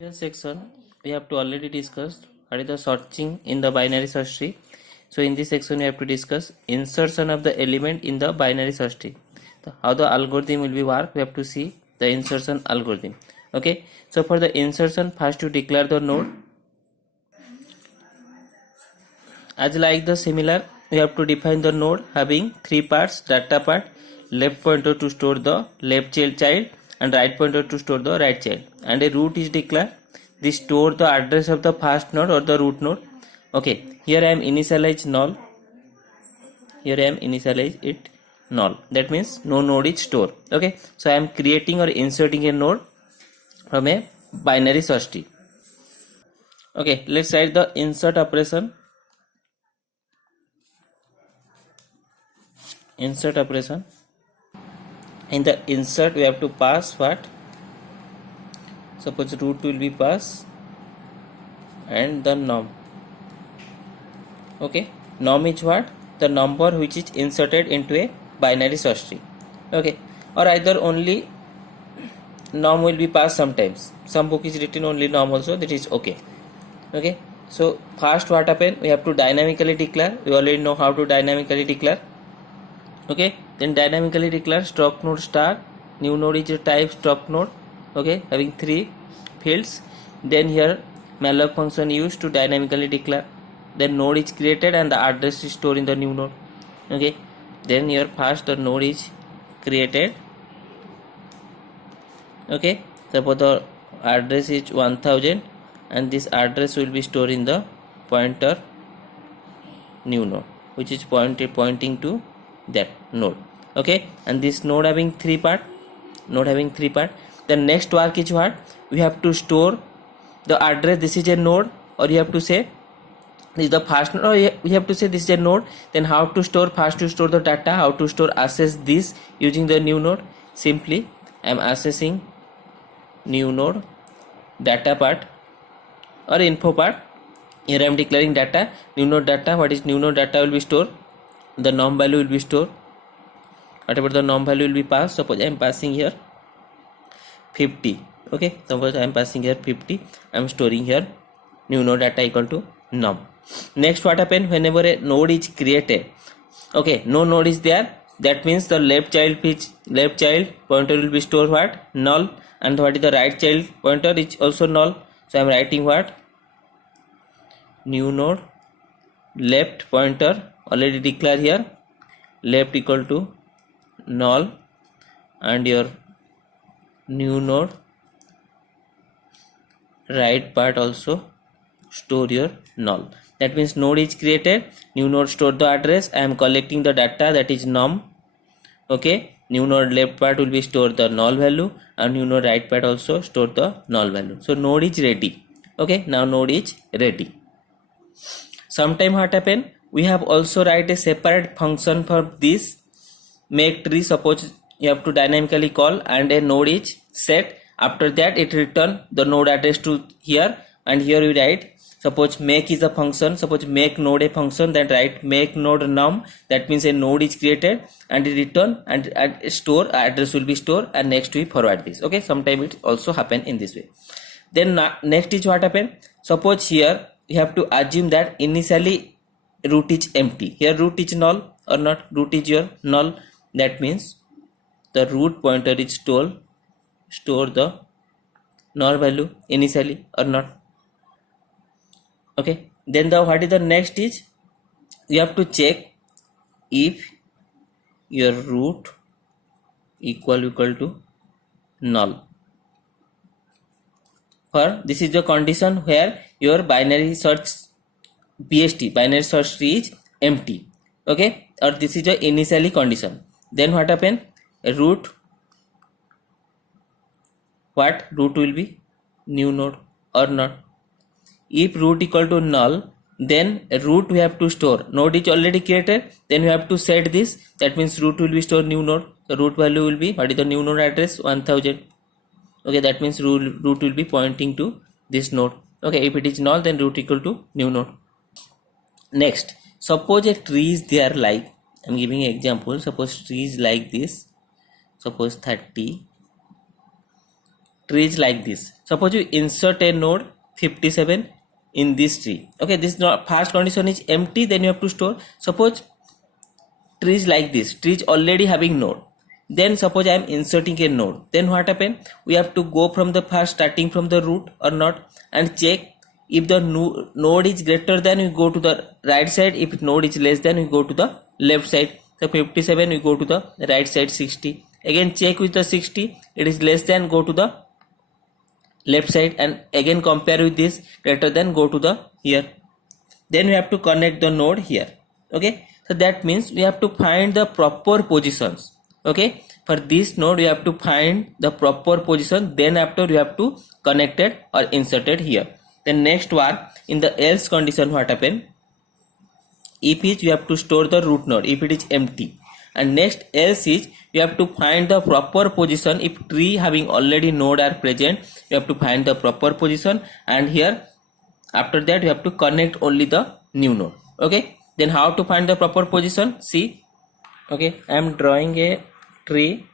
This section we have to already discussed what is the searching in the binary search tree. So in this section we have to discuss insertion of the element in the binary search tree. So how the algorithm will be work, we have to see the insertion algorithm. Okay, so for the insertion, first you declare the node. As like the similar, we have to define the node having three parts: data part, left pointer to store the left child and right pointer to store the right child, and a root is declared. This store the address of the first node or the root node. Okay, here I am initialize null. Here I am initialize it null. That means no node is stored. Okay, so I am creating or inserting a node from a binary search tree. Okay, let's write the insert operation. Insert operation. In the insert we have to pass what? Suppose root will be pass and the num. Okay, num is what? The number which is inserted into a binary search tree. Okay, or either only num will be passed sometimes. Some book is written only num also, that is okay. Okay, so first what happen? We have to dynamically declare. We already know how to dynamically declare. Okay, then dynamically declare struct node star. New node is a type struct node. Okay, having three fields. Then here malloc function used to dynamically declare. Then node is created and the address is stored in the new node. Okay, then here first the node is created. Okay, suppose the address is 1000 and this address will be stored in the pointer new node, which is pointing to that node. Okay, and this node having three part. The next work is what? We have to store the address. This is a node, or you have to say this is the first node, or we have to say this is a node. Then how to store? First to store the data. How to store? Access this using the new node. Simply I am accessing new node data part or info part. Here I am declaring data, new node data. What is new node data will be stored? The num value will be stored. Whatever the num value will be passed. Suppose I am passing here 50. Okay, suppose I am passing here 50. I am storing here new node data equal to num. Next what happen? Whenever a node is created, okay, no node is there, that means the left child pointer will be stored what? Null. And what is the right child pointer is also null. So I am writing what? New node left pointer already declare here, left equal to null, and your new node right part also store your null. That means node is created, new node store the address, I am collecting the data, that is num. Okay, new node left part will be store the null value and new node right part also store the null value. So node is ready. Okay, now node is ready. Sometime what happen? We have also write a separate function for this make tree. Suppose you have to dynamically call and a node is set. After that it return the node address to here, and here you write, suppose make is a function, suppose make node a function, that write make node num. That means a node is created and it return and store address will be stored, and next we forward this. Okay, sometime it also happen in this way. Then next is what happen? Suppose here you have to assume that initially root is empty. Here root is null or not? Root is your null. That means the root pointer is store the null value initially or not. Okay, then the what is the next is you have to check if your root equal to null. For this is the condition where your binary search BST binary search tree is empty. Okay, or this is the initially condition. Then what happen? Root, what? Root will be new node or not. If root equal to null, then root we have to store. Node is already created, then we have to set this. That means root will be store new node. The root value will be, what is the new node address? 1000. Okay, that means root will be pointing to this node. Okay, if it is null, then root equal to new node. Next, suppose a tree is there, like I am giving an example. Suppose tree is like this. Suppose 30, trees like this. Suppose you insert a node 57 in this tree. Okay, this not first condition is empty, then you have to store. Suppose trees like this, trees already having node. Then suppose I am inserting a node. Then what happen? We have to go from the first, starting from the root or not, and check if the node is greater than, we go to the right side. If node is less than, we go to the left side. So 57, we go to the right side. 60, again check with the 60, it is less than, go to the left side, and again compare with this, greater than, go to the here. Then we have to connect the node here. Okay, so that means we have to find the proper positions. Okay, for this node we have to find the proper position, then after we have to connect it or insert it here. Then next one, in the else condition, what happen? If is, you have to store the root node if it is empty, and next else is, you have to find the proper position. If tree having already node are present, you have to find the proper position, and here after that you have to connect only the new node. Okay, then how to find the proper position? See, okay, I am drawing a tree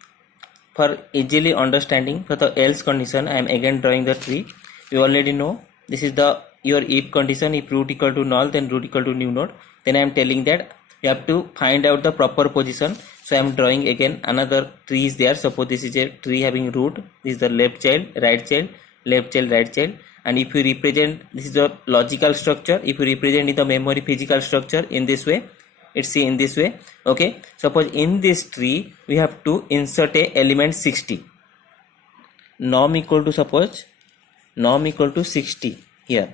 for easily understanding. For the else condition, I am again drawing the tree. You already know this is the your if condition. If root equal to null, then root equal to new node. Then I am telling that you have to find out the proper position. So I am drawing again another tree is there. Suppose this is a tree having root. This is the left child, right child, left child, right child. And if you represent, this is the logical structure. If you represent in the memory physical structure in this way, it's see in this way. Okay, suppose in this tree we have to insert a element 60. Norm equal to, suppose norm equal to 60. Here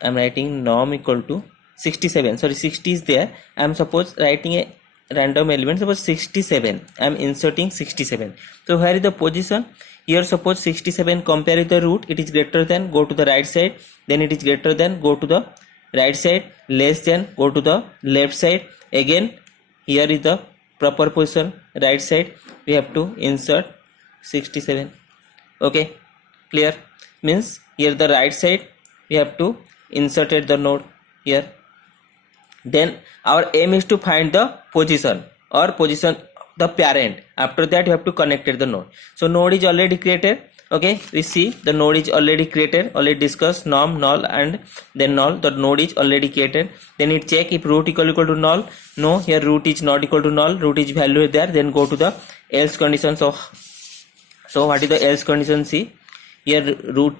I am writing norm equal to 67. Sorry, 60 is there. I am suppose writing a random element. Suppose 67. I am inserting 67. So where is the position? Here suppose 67, compare with the root, it is greater than, go to the right side. Then it is greater than, go to the right side. Less than, go to the left side. Again here is the proper position, right side. We have to insert 67. Okay, clear? Means here the right side we have to insert the node here. Then our aim is to find the position or position the parent. After that you have to connect the node. So node is already created. Okay, we see the node is already created, already discussed, norm, null, and then null. The node is already created. Then it check if root equal to null. No, here root is not equal to null, root is value there. Then go to the else condition. So what is the else condition? See here, root,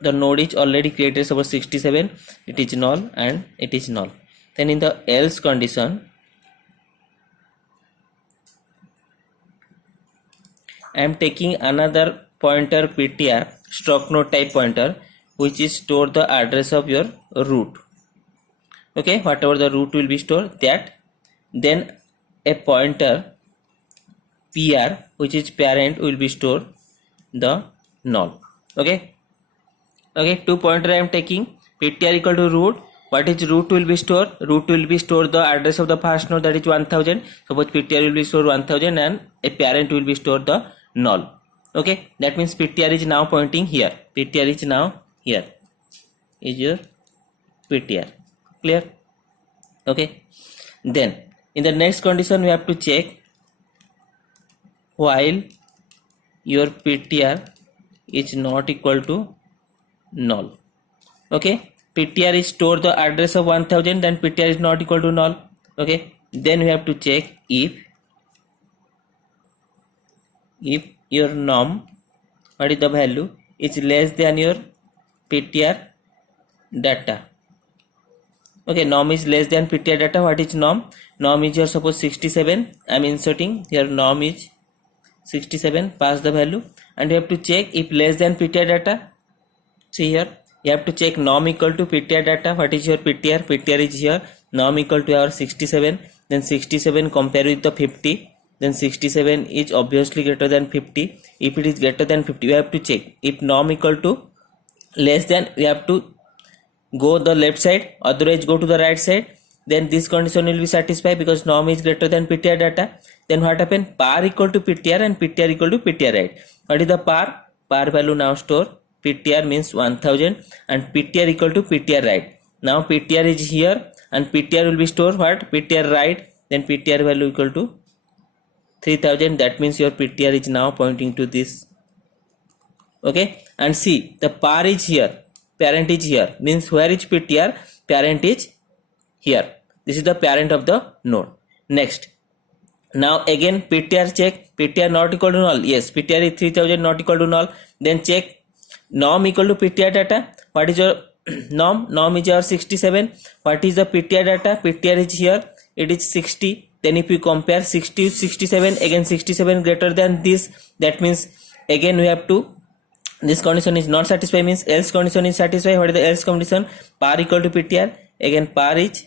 the node is already created. Suppose 67, it is null and it is null. Then in the else condition, I am taking another pointer ptr, struct node type pointer, which is store the address of your root. Okay, whatever the root will be stored, that. Then a pointer pr, which is parent, will be stored the null. Okay, okay, 2 pointer I am taking. Ptr equal to root. What is root will be stored? Root will be stored the address of the first node, that is 1000. Suppose ptr will be stored 1000 and a parent will be stored the null. Okay, that means ptr is now pointing here. Ptr is now here. Is your ptr. Clear? Okay. Then in the next condition we have to check while your ptr is not equal to null. Okay, ptr is store the address of 1000, then ptr is not equal to null. Okay, then we have to check if your norm, what is the value, is less than your ptr data. Okay, norm is less than ptr data. What is norm? Norm is here, suppose 67. I am inserting here, norm is 67, pass the value, and you have to check if less than ptr data. See here, you have to check norm equal to ptr data. What is your ptr? Ptr is here, norm equal to our 67. Then 67 compare with the 50. Then 67 is obviously greater than 50. If it is greater than 50, we have to check. If norm equal to less than, we have to go the left side, otherwise go to the right side. Then this condition will be satisfied because norm is greater than ptr data. Then what happen? Par equal to ptr and ptr equal to ptr right. What is the par? Par value now store. Ptr means 1000 and ptr equal to ptr right. Now ptr is here and ptr will be stored what? Ptr right. Then ptr value equal to 3000. That means your ptr is now pointing to this. Okay, and see the par is here, parent is here, means where is ptr, parent is here. This is the parent of the node. Next, now again ptr check, ptr not equal to null, yes, ptr is 3000 not equal to null. Then check norm equal to ptr data. What is your norm is your 67. What is the ptr data? Ptr is here, it is 60. Then if we compare 60 with 67, again 67 greater than this, that means again we have to, this condition is not satisfied, means else condition is satisfied. What is the else condition? Par equal to ptr, again par is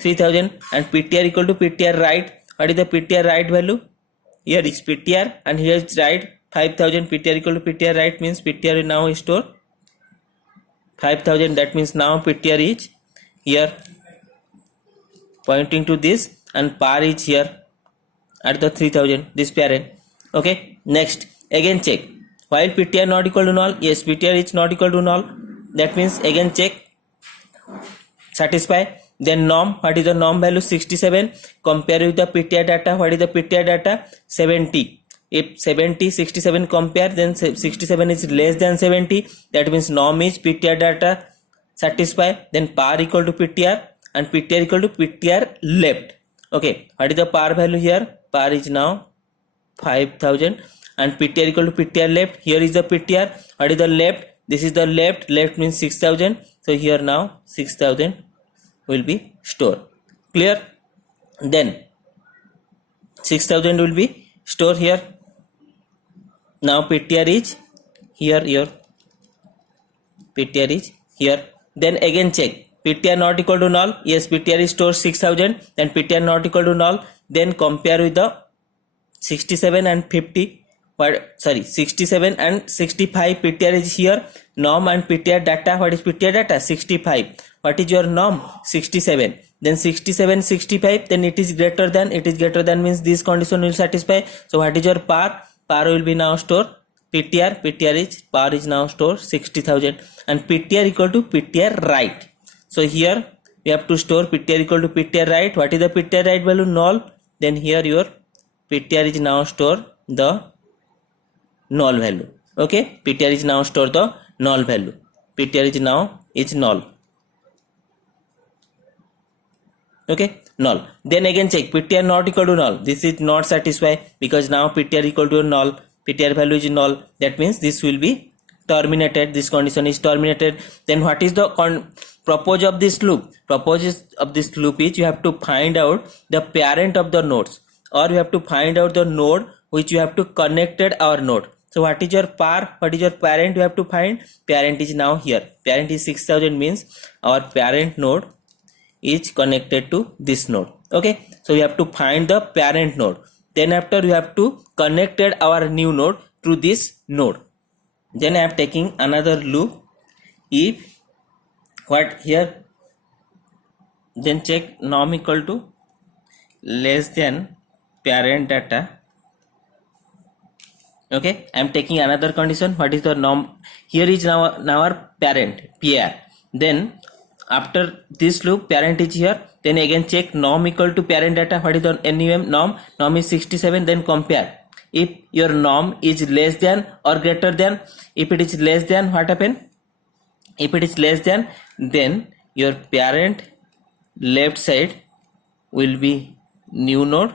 3000 and ptr equal to ptr right. What is the ptr right value? Here is ptr and here is right 5000. Ptr equal to ptr right means ptr now store 5000. That means now ptr is here pointing to this and par is here at the 3000, this parent. Okay, next again check, while ptr not equal to null, yes, ptr is not equal to null. That means again check, satisfy. Then norm, what is the norm value? 67. Compare with the ptr data. What is the ptr data? 70. If 70 67 compare, then 67 is less than 70, that means norm is ptr data satisfy. Then par equal to ptr and ptr equal to ptr left. Okay, what is the par value here? Par is now 5000 and ptr equal to ptr left. Here is the ptr. What is the left? This is the left, left means 6000. So here now 6000 will be stored. Clear? Then 6000 will be stored here. Now ptr is here, your ptr is here. Then again check, ptr not equal to null, yes, ptr is stored 6000, then ptr not equal to null. Then compare with the 67 and 50, what, sorry, 67 and 65, ptr is here. Norm and ptr data, what is ptr data? 65. What is your norm? 67. Then 67 65, then it is greater than, means this condition will satisfy. So what is your par? Par will be now stored ptr is, par is now stored 60,000 and ptr equal to ptr right. So here we have to store ptr equal to ptr right. What is the ptr right value? Null. Then here your ptr is now stored the null value. Okay, ptr is now stored the null value. Ptr is now is null. Okay, null. Then again check, ptr not equal to null. This is not satisfied because now ptr equal to null, ptr value is null. That means this will be terminated, this condition is terminated. Then what is the purpose of this loop? Purpose of this loop is you have to find out the parent of the nodes, or you have to find out the node which you have to connected our node. So what is your par? What is your parent? You have to find. Parent is now here. Parent is 6000, means our parent node is connected to this node. Okay, so we have to find the parent node. Then after we have to connected our new node to this node. Then I am taking another loop. If what here, then check norm equal to less than parent data. Okay, I am taking another condition. What is the norm? Here is now our parent PR. Then after this loop, parent is here. Then again check norm equal to parent data. What is the NUM norm? Norm is 67. Then compare. If your norm is less than or greater than, if it is less than, what happen? If it is less than, then your parent left side will be new node,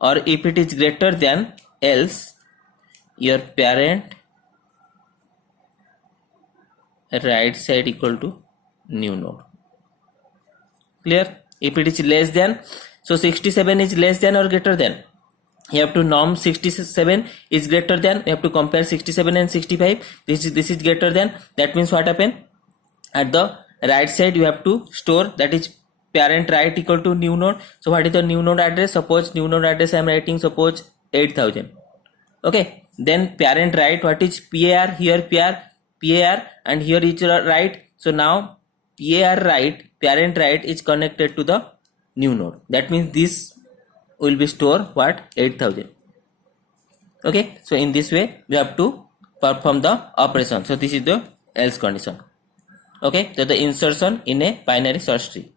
or if it is greater than, else your parent right side equal to new node. Clear? If it is less than, so 67 is less than or greater than, you have to norm 67 is greater than, you have to compare 67 and 65. This is greater than. That means what happen? At the right side you have to store, that is parent right equal to new node. So what is the new node address? Suppose new node address I am writing, suppose 8000. Okay, then parent right, what is PAR? Here PAR and here is right. So now PAR right, parent right is connected to the new node. That means this will be store what? 8000. Okay, so in this way we have to perform the operation. So this is the else condition. Okay, so the insertion in a binary search tree.